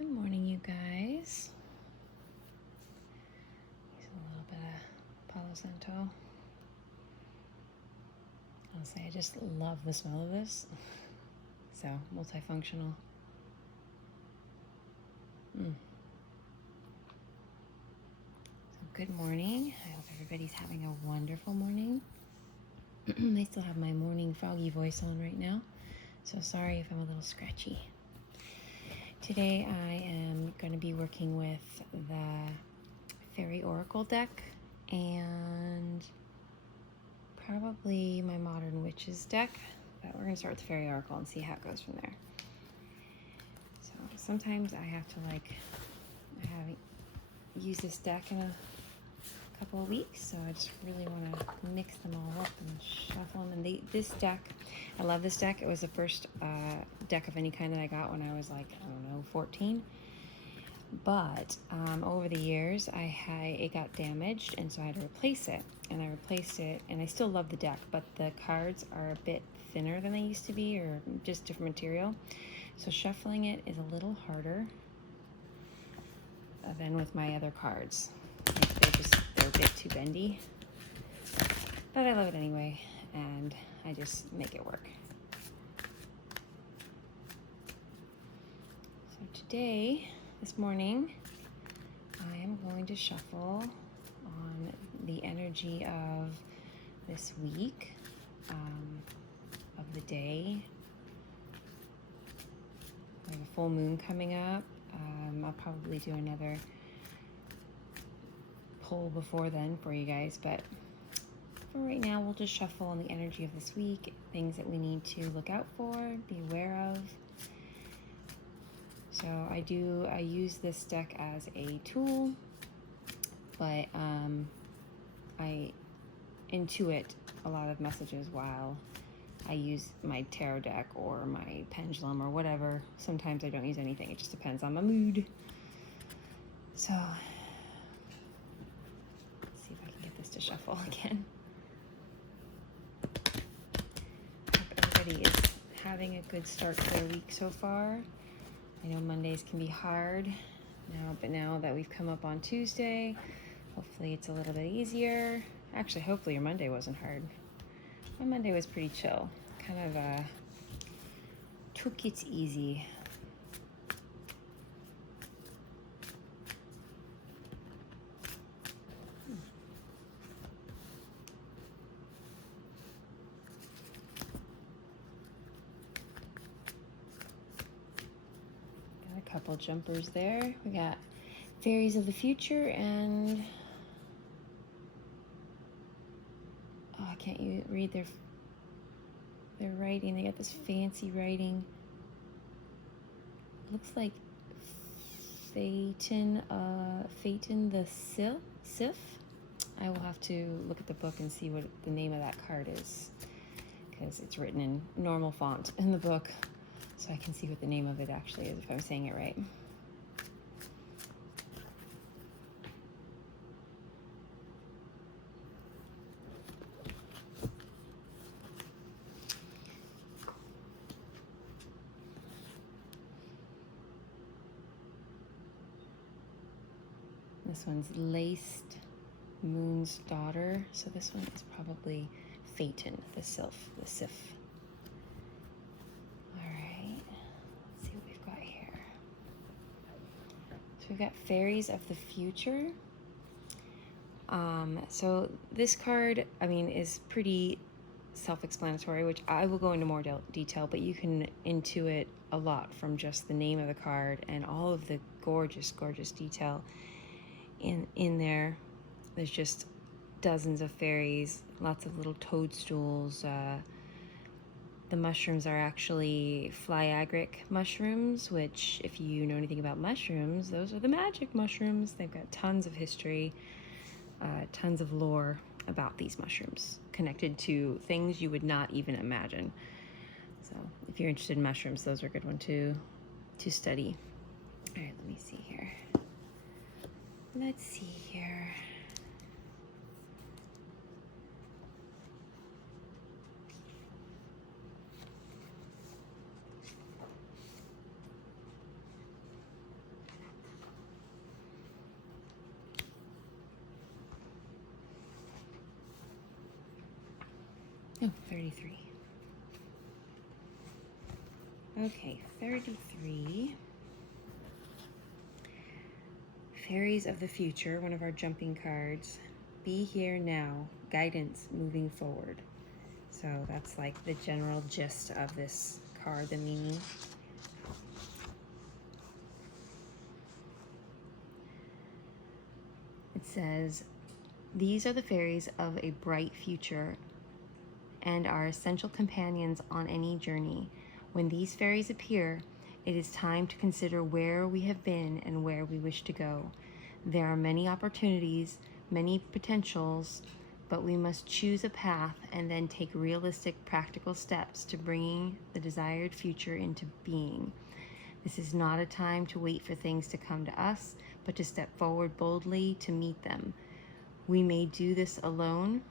Good morning, you guys. Use a little bit of Palo Santo. Honestly, I just love the smell of this. So, multifunctional. So, good morning. I hope everybody's having a wonderful morning. I still have my morning froggy voice on right now, so sorry if I'm a little scratchy. Today I am going to be working with the Fairy Oracle deck and probably my Modern Witches deck, but we're going to start with the Fairy Oracle and see how it goes from there. So sometimes I have to I haven't used this deck in a couple of weeks, so I just really want to mix them all up and shuffle them. And this deck, I love this deck. It was the first deck of any kind that I got when I was 14. But over the years, it got damaged, and so I had to replace it. And I replaced it, and I still love the deck, but the cards are a bit thinner than they used to be, or just different material. So shuffling it is a little harder than with my other cards. They're a bit too bendy, but I love it anyway, and I just make it work. So this morning, I am going to shuffle on the energy of this week, of the day. We have a full moon coming up. I'll probably do another poll before then for you guys, but for right now, we'll just shuffle on the energy of this week, things that we need to look out for, be aware of. So I use this deck as a tool, but I intuit a lot of messages while I use my tarot deck or my pendulum or whatever. Sometimes I don't use anything. It just depends on my mood. So let's see if I can get this to shuffle again. Hope everybody is having a good start to their week so far. I know Mondays can be hard but now that we've come up on Tuesday, hopefully it's a little bit easier. Actually, hopefully your Monday wasn't hard. My Monday was pretty chill. Kind of took it easy. Got a couple jumpers there. We got Fairies of the Future and I can't read their writing. They got this fancy writing. Looks like Phaeton the Sif. I will have to look at the book and see what the name of that card is, because it's written in normal font in the book, so I can see what the name of it actually is if I'm saying it right. This one's Laced Moon's Daughter, so this one is probably Phaeton, the Sif. All right, let's see what we've got here. So we've got Fairies of the Future. So this card, is pretty self-explanatory, which I will go into more detail, but you can intuit a lot from just the name of the card and all of the gorgeous detail in there. There's just dozens of fairies, lots of little toadstools. The mushrooms are actually flyagric mushrooms, which, if you know anything about mushrooms, those are the magic mushrooms. They've got tons of history, tons of lore about these mushrooms, connected to things you would not even imagine. So if you're interested in mushrooms, those are a good one to study. All right, let me see here. Let's see here. Oh, 33. Okay, 33. Fairies of the Future, one of our jumping cards. Be here now, guidance moving forward. So that's like the general gist of this card, the meaning. It says, these are the fairies of a bright future and are essential companions on any journey. When these fairies appear, it is time to consider where we have been and where we wish to go. There are many opportunities, many potentials, but we must choose a path and then take realistic, practical steps to bringing the desired future into being. This is not a time to wait for things to come to us, but to step forward boldly to meet them. We may do this alone,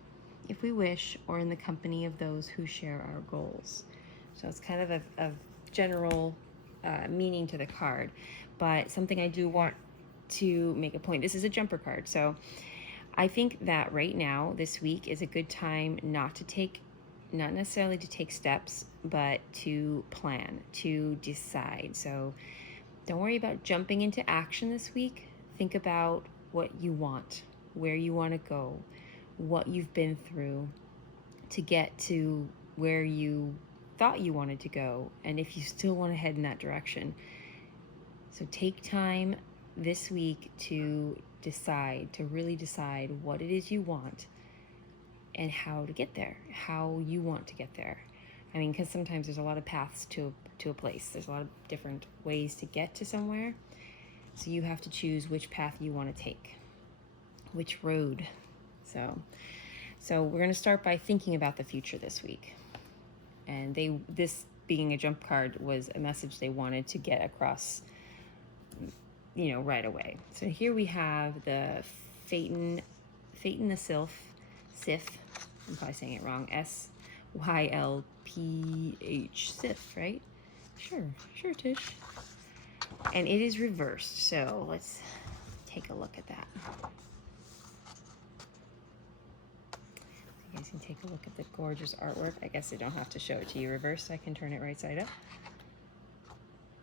if we wish, or in the company of those who share our goals. So it's kind of a general meaning to the card, but something I do want to make a point. This is a jumper card, so I think that right now, this week, is a good time not necessarily to take steps, but to plan, to decide. So don't worry about jumping into action this week. Think about what you want, where you want to go, what you've been through to get to where you thought you wanted to go, and if you still want to head in that direction. So take time this week to decide, to really decide what it is you want and how to get there, how you want to get there. I mean, because sometimes there's a lot of paths to a place. There's a lot of different ways to get to somewhere. So you have to choose which path you want to take, which road. So we're going to start by thinking about the future this week. And this being a jump card was a message they wanted to get across, right away. So here we have the Phaeton the Sylph. I'm probably saying it wrong. Sylph, Sylph, right? Sure, Tish. And it is reversed. So let's take a look at that. You guys can take a look at the gorgeous artwork. I guess I don't have to show it to you reversed. I can turn it right side up.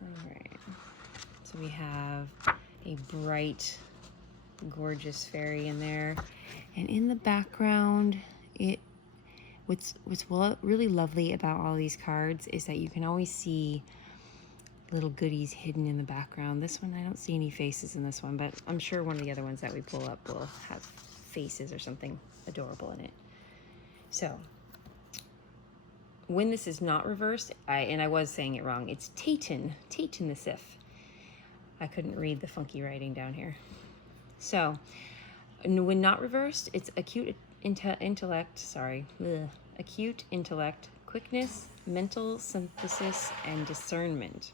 All right. So we have a bright, gorgeous fairy in there. And in the background, what's really lovely about all these cards is that you can always see little goodies hidden in the background. This one, I don't see any faces in this one, but I'm sure one of the other ones that we pull up will have faces or something adorable in it. So when this is not reversed, I was saying it wrong, it's Phaeton the Sylph. I couldn't read the funky writing down here. So when not reversed, it's acute intellect, quickness, mental synthesis, and discernment.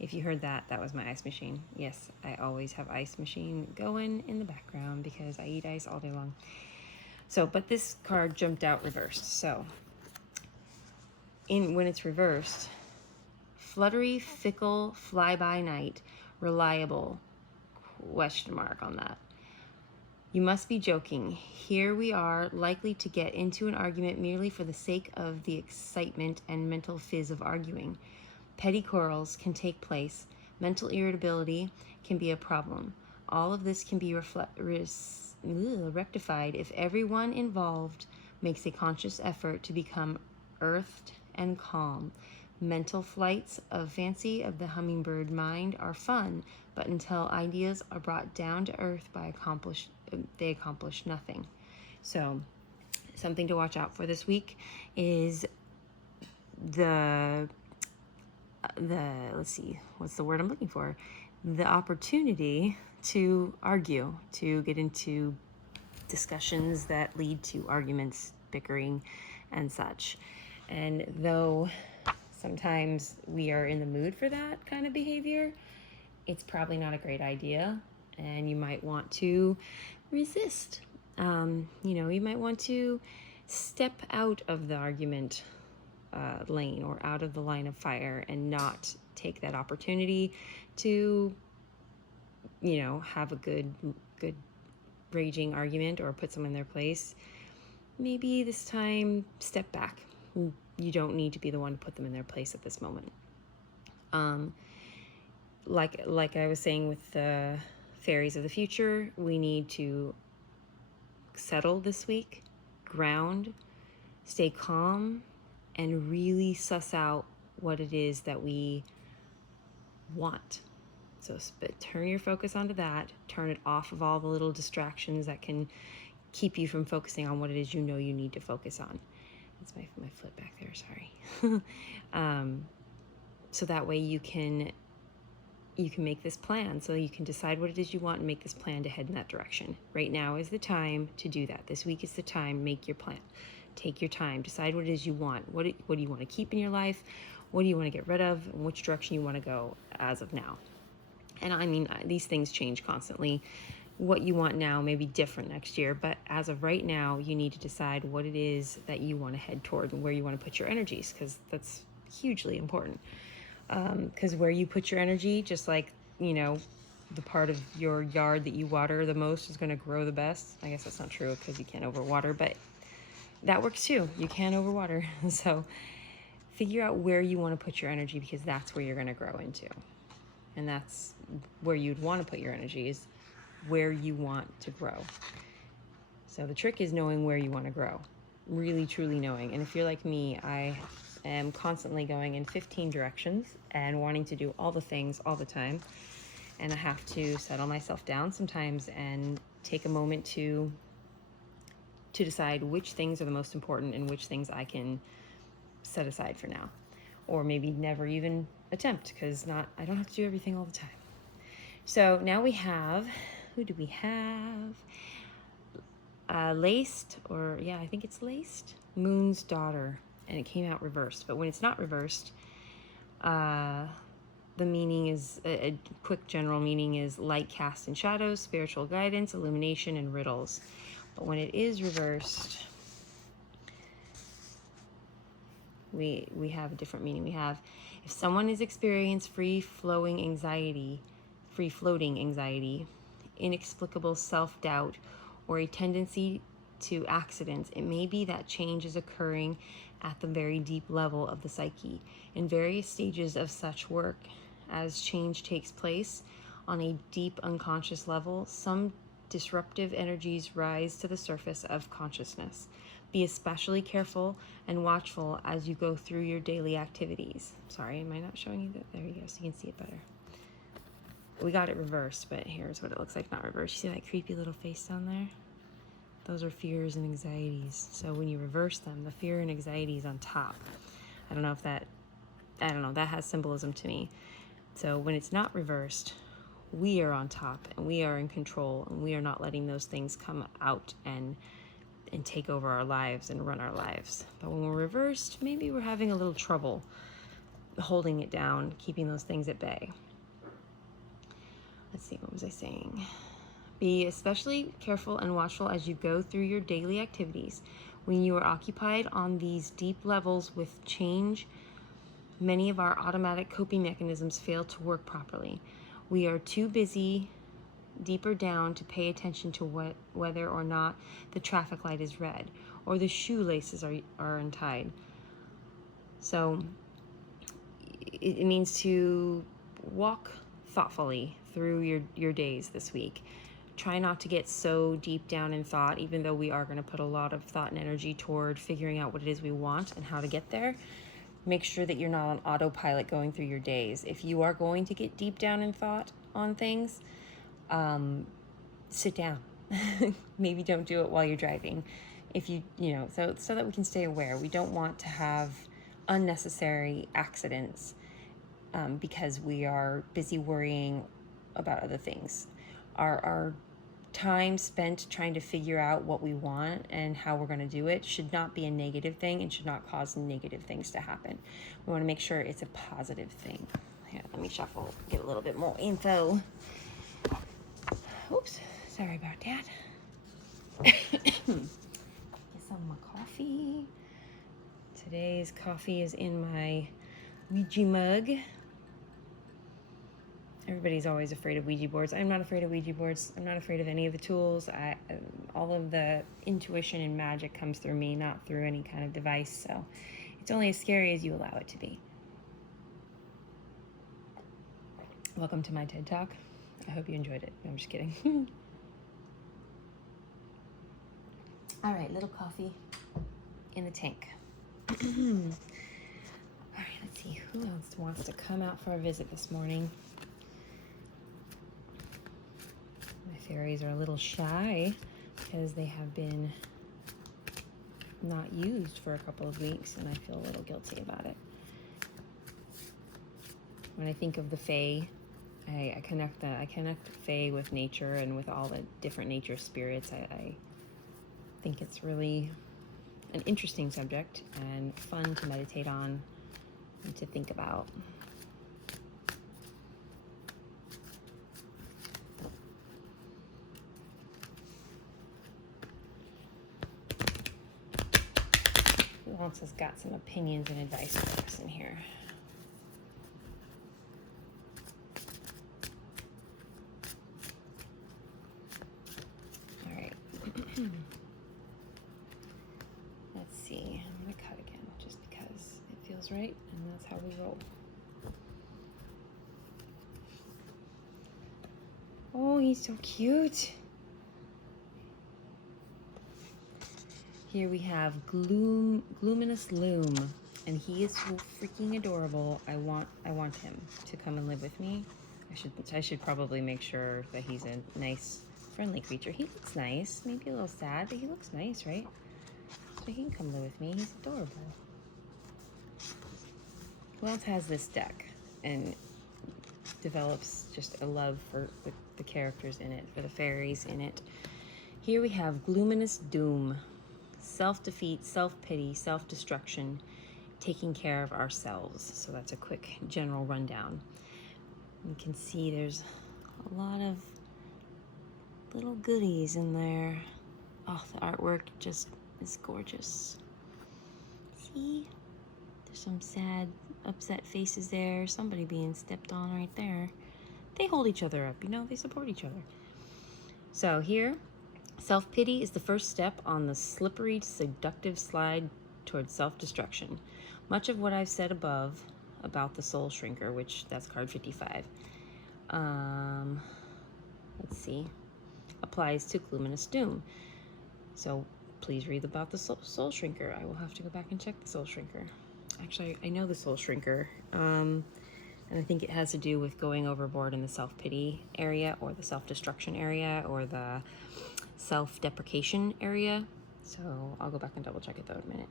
If you heard that, that was my ice machine. Yes, I always have ice machine going in the background because I eat ice all day long. So, but this card jumped out reversed. So, when it's reversed, fluttery, fickle, fly-by-night, reliable, question mark on that. You must be joking. Here we are, likely to get into an argument merely for the sake of the excitement and mental fizz of arguing. Petty quarrels can take place. Mental irritability can be a problem. All of this can be rectified if everyone involved makes a conscious effort to become earthed and calm. Mental flights of fancy of the hummingbird mind are fun, but until ideas are brought down to earth they accomplish nothing. So something to watch out for this week is let's see, what's the word I'm looking for? The opportunity to argue, to get into discussions that lead to arguments, bickering, and such. And though sometimes we are in the mood for that kind of behavior, it's probably not a great idea, and you might want to resist. You might want to step out of the argument lane or out of the line of fire and not take that opportunity to have a good raging argument or put someone in their place. Maybe this time step back You don't need to be the one to put them in their place at this moment. Like I was saying with the fairies of the future, we need to settle this week, ground, stay calm, and really suss out what it is that we want. So turn your focus onto that, turn it off of all the little distractions that can keep you from focusing on what it is you know you need to focus on. That's my foot back there, sorry. So that way you can make this plan, so you can decide what it is you want and make this plan to head in that direction. Right now is the time to do that. This week is the time. Make your plan. Take your time. Decide what it is you want. What do you want to keep in your life? What do you want to get rid of? And which direction you want to go as of now. And I mean, these things change constantly. What you want now may be different next year, but as of right now, you need to decide what it is that you want to head toward and where you want to put your energies, because that's hugely important. Because where you put your energy, just like, the part of your yard that you water the most is going to grow the best. I guess that's not true because you can't overwater, but that works too. You can overwater. So figure out where you want to put your energy, because that's where you're going to grow into. And that's where you'd want to put your energy, is where you want to grow. So the trick is knowing where you want to grow, really truly knowing. And if you're like me, I am constantly going in 15 directions and wanting to do all the things all the time. And I have to settle myself down sometimes and take a moment to decide which things are the most important and which things I can set aside for now, or maybe never even attempt, because I don't have to do everything all the time. So now we have, who do we have? Laced, I think it's Laced, Moon's Daughter, and it came out reversed. But when it's not reversed, the meaning is, a quick general meaning is light cast in shadows, spiritual guidance, illumination, and riddles. But when it is reversed, we have a different meaning. We have, if someone has experienced free-floating anxiety, inexplicable self-doubt, or a tendency to accidents, it may be that change is occurring at the very deep level of the psyche. In various stages of such work, as change takes place on a deep unconscious level, some disruptive energies rise to the surface of consciousness. Be especially careful and watchful as you go through your daily activities. Sorry, am I not showing you that? There you go, so you can see it better. We got it reversed, but here's what it looks like not reversed. You see that creepy little face down there? Those are fears and anxieties. So when you reverse them, the fear and anxiety is on top. That has symbolism to me. So when it's not reversed, we are on top and we are in control, and we are not letting those things come out and take over our lives and run our lives. But when we're reversed, maybe we're having a little trouble holding it down, keeping those things at bay. Let's see, what was I saying? Be especially careful and watchful as you go through your daily activities. When you are occupied on these deep levels with change, many of our automatic coping mechanisms fail to work properly. We are too busy deeper down to pay attention to whether or not the traffic light is red or the shoelaces are untied. So it means to walk thoughtfully through your days this week. Try not to get so deep down in thought, even though we are going to put a lot of thought and energy toward figuring out what it is we want and how to get there. Make sure that you're not on autopilot going through your days. If you are going to get deep down in thought on things, sit down. Maybe don't do it while you're driving. So that we can stay aware. We don't want to have unnecessary accidents because we are busy worrying about other things. Our time spent trying to figure out what we want and how we're going to do it should not be a negative thing and should not cause negative things to happen. We want to make sure it's a positive thing. Here, let me shuffle, get a little bit more info. Oops, sorry about that. Get some of my coffee. Today's coffee is in my Ouija mug. Everybody's always afraid of Ouija boards. I'm not afraid of Ouija boards. I'm not afraid of any of the tools. All of the intuition and magic comes through me, not through any kind of device. So It's only as scary as you allow it to be. Welcome to my TED Talk. I hope you enjoyed it. No, I'm just kidding. All right, little coffee in the tank. All right, let's see who else wants to come out for a visit this morning. My fairies are a little shy because they have been not used for a couple of weeks, and I feel a little guilty about it. When I think of the fae, I connect fae with nature and with all the different nature spirits. I think it's really an interesting subject and fun to meditate on and to think about. Who else has got some opinions and advice for us in here? All right. Let's see. I'm going to cut again just because it feels right, and that's how we roll. Oh, he's so cute. Here we have Gluminous Loom, and he is so freaking adorable. I want him to come and live with me. I should probably make sure that he's a nice, friendly creature. He looks nice, maybe a little sad, but he looks nice, right? So he can come live with me. He's adorable. Who else has this deck and develops just a love for the characters in it, for the fairies in it? Here we have Gluminous Doom. Self-defeat, self-pity, self-destruction, taking care of ourselves. So that's a quick general rundown. You can see there's a lot of little goodies in there. Oh, the artwork just is gorgeous. See? There's some sad, upset faces there. Somebody being stepped on right there. They hold each other up, they support each other. So here, self-pity is the first step on the slippery, seductive slide towards self-destruction. Much of what I've said above about the Soul Shrinker, which that's card 55, let's see, applies to Gluminous Doom. So please read about the Soul Shrinker. I will have to go back and check the Soul Shrinker. Actually, I know the Soul Shrinker, and I think it has to do with going overboard in the self-pity area, or the self-destruction area, or the self-deprecation area. So I'll go back and double check it though in a minute.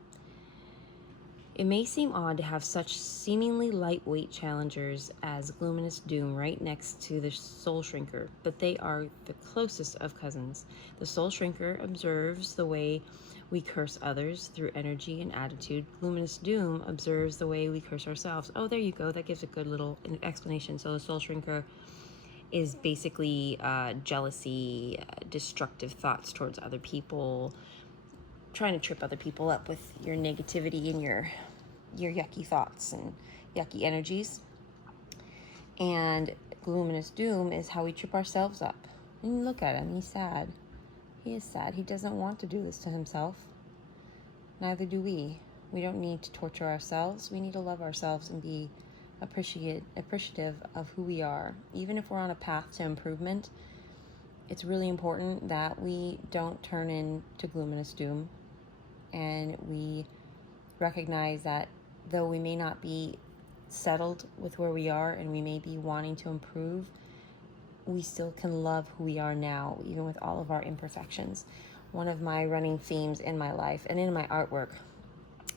It may seem odd to have such seemingly lightweight challengers as Gluminous Doom right next to the Soul Shrinker, but they are the closest of cousins. The Soul Shrinker observes the way we curse others through energy and attitude. Gluminous Doom observes the way we curse ourselves. Oh, there you go. That gives a good little explanation. So the Soul Shrinker is basically jealousy, destructive thoughts towards other people, trying to trip other people up with your negativity and your yucky thoughts and yucky energies. And Gluminous Doom is how we trip ourselves up. And look at him, he's sad. He is sad. He doesn't want to do this to himself. Neither do we. We don't need to torture ourselves. We need to love ourselves and be appreciative of who we are. Even if we're on a path to improvement, it's really important that we don't turn into Gluminous Doom, and we recognize that though we may not be settled with where we are and we may be wanting to improve, we still can love who we are now, even with all of our imperfections. One of my running themes in my life and in my artwork,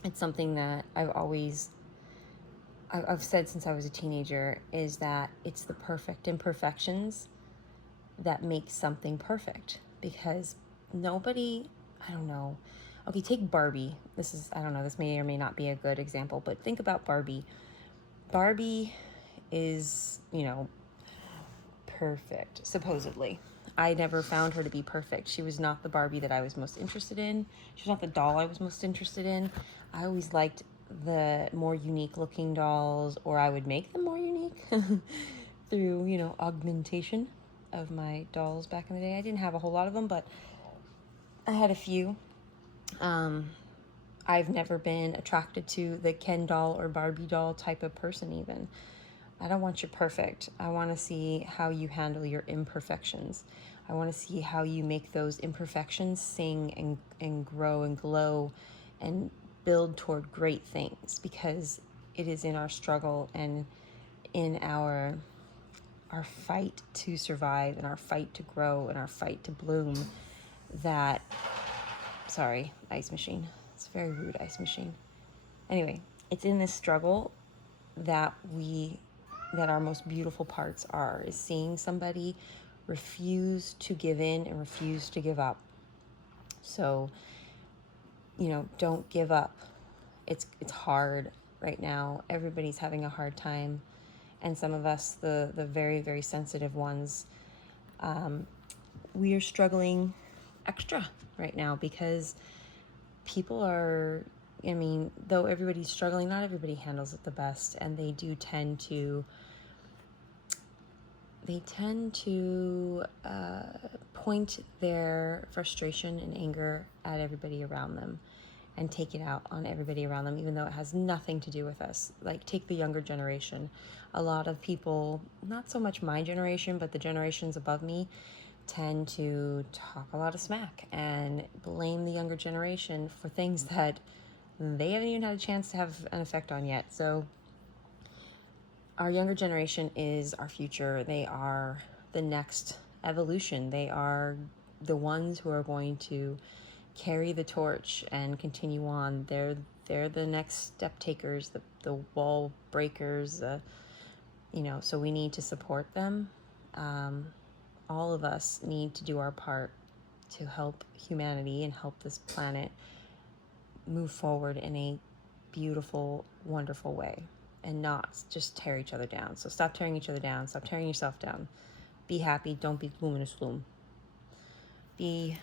it's something that I've said since I was a teenager, is that it's the perfect imperfections that make something perfect. Because nobody, I don't know. Okay, take Barbie. This may or may not be a good example, but think about Barbie. Barbie is, perfect, supposedly. I never found her to be perfect. She was not the Barbie that I was most interested in. She was not the doll I was most interested in. I always liked the more unique looking dolls, or I would make them more unique through, augmentation of my dolls back in the day. I didn't have a whole lot of them, but I had a few. I've never been attracted to the Ken doll or Barbie doll type of person even. I don't want you perfect. I want to see how you handle your imperfections. I want to see how you make those imperfections sing and grow and glow and build toward great things, because it is in our struggle and in our fight to survive and our fight to grow and our fight to bloom that, sorry, ice machine. It's a very rude ice machine. Anyway, it's in this struggle that our most beautiful parts are, is seeing somebody refuse to give in and refuse to give up. So, don't give up. It's hard right now. Everybody's having a hard time, and some of us, the very, very sensitive ones, we are struggling extra right now because people are, though everybody's struggling, not everybody handles it the best, and they tend to point their frustration and anger at everybody around them and take it out on everybody around them, even though it has nothing to do with us. Like, take the younger generation. A lot of people, not so much my generation, but the generations above me, tend to talk a lot of smack and blame the younger generation for things that they haven't even had a chance to have an effect on yet. So our younger generation is our future. They are the next evolution. They are the ones who are going to carry the torch and continue on. They're the next step takers, the wall breakers, so we need to support them. All of us need to do our part to help humanity and help this planet move forward in a beautiful, wonderful way, and not just tear each other down. So stop tearing each other down. Stop tearing yourself down. Be happy. Don't be gloom and gloom. Be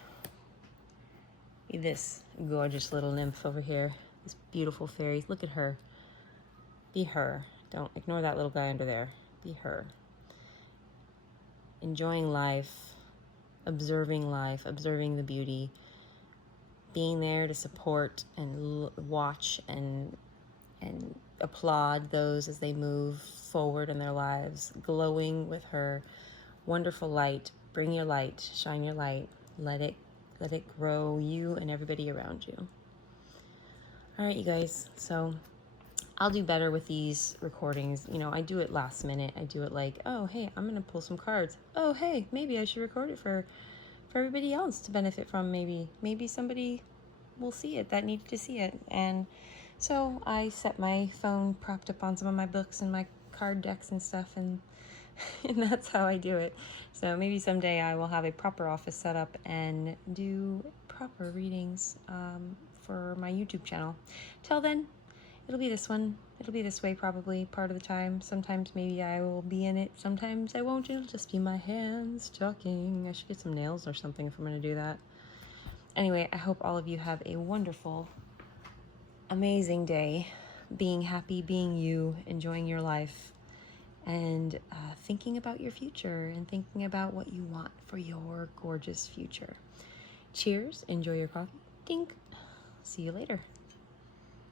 this gorgeous little nymph over here. This beautiful fairy. Look at her. Be her. Don't ignore that little guy under there. Be her. Enjoying life, observing the beauty, being there to support and watch and applaud those as they move forward in their lives, glowing with her wonderful light. Bring your light, shine your light, let it grow you and everybody around you. All right, you guys, so I'll do better with these recordings. I do it last minute. I do it like, oh, hey, I'm gonna pull some cards. Oh, hey, maybe I should record it for everybody else to benefit from. Maybe somebody will see it that needed to see it. And so I set my phone propped up on some of my books and my card decks and stuff, and and that's how I do it. So maybe someday I will have a proper office set up and do proper readings for my YouTube channel. Till then, it'll be this one. It'll be this way probably part of the time. Sometimes maybe I will be in it. Sometimes I won't. It'll just be my hands talking. I should get some nails or something if I'm going to do that. Anyway, I hope all of you have a wonderful, amazing day. Being happy, being you, enjoying your life, and thinking about your future and thinking about what you want for your gorgeous future. Cheers. Enjoy your coffee. Dink. See you later.